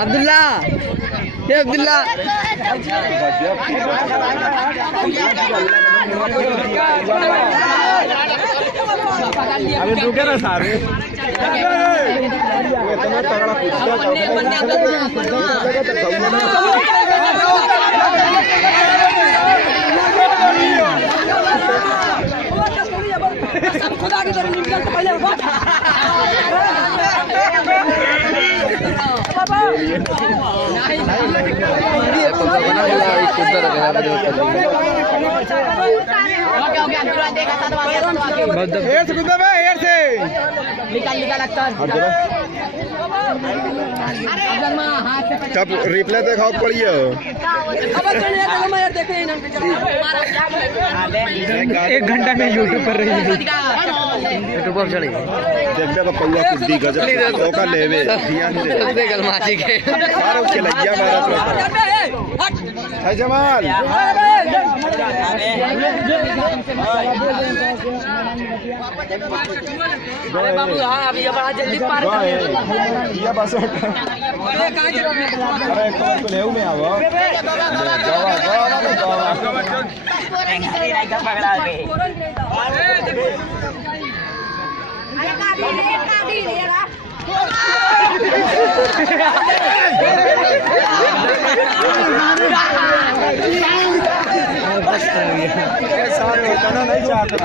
अब्दुल्ला ये अब्दुल्ला अरे रुके ना सारे इतना तगड़ा खुदा के तरफ निकल के पहले बात बाबा कब रिप्लाई देखाओ पड़ियो एक घंटा में यूट्यूब पर रही यूट्यूब पर चली देखबे तो पौवा कुछ दी गजब ओका लेवे ध्यान दे देखल माची के सारो खिलैया मारा है जमाल अरे बाबू हां अभी ये बड़ा जल्दी पार कर ये बस अरे कौन तो लेऊ में आवो जावा पकड़ा के सारे नहीं चाहता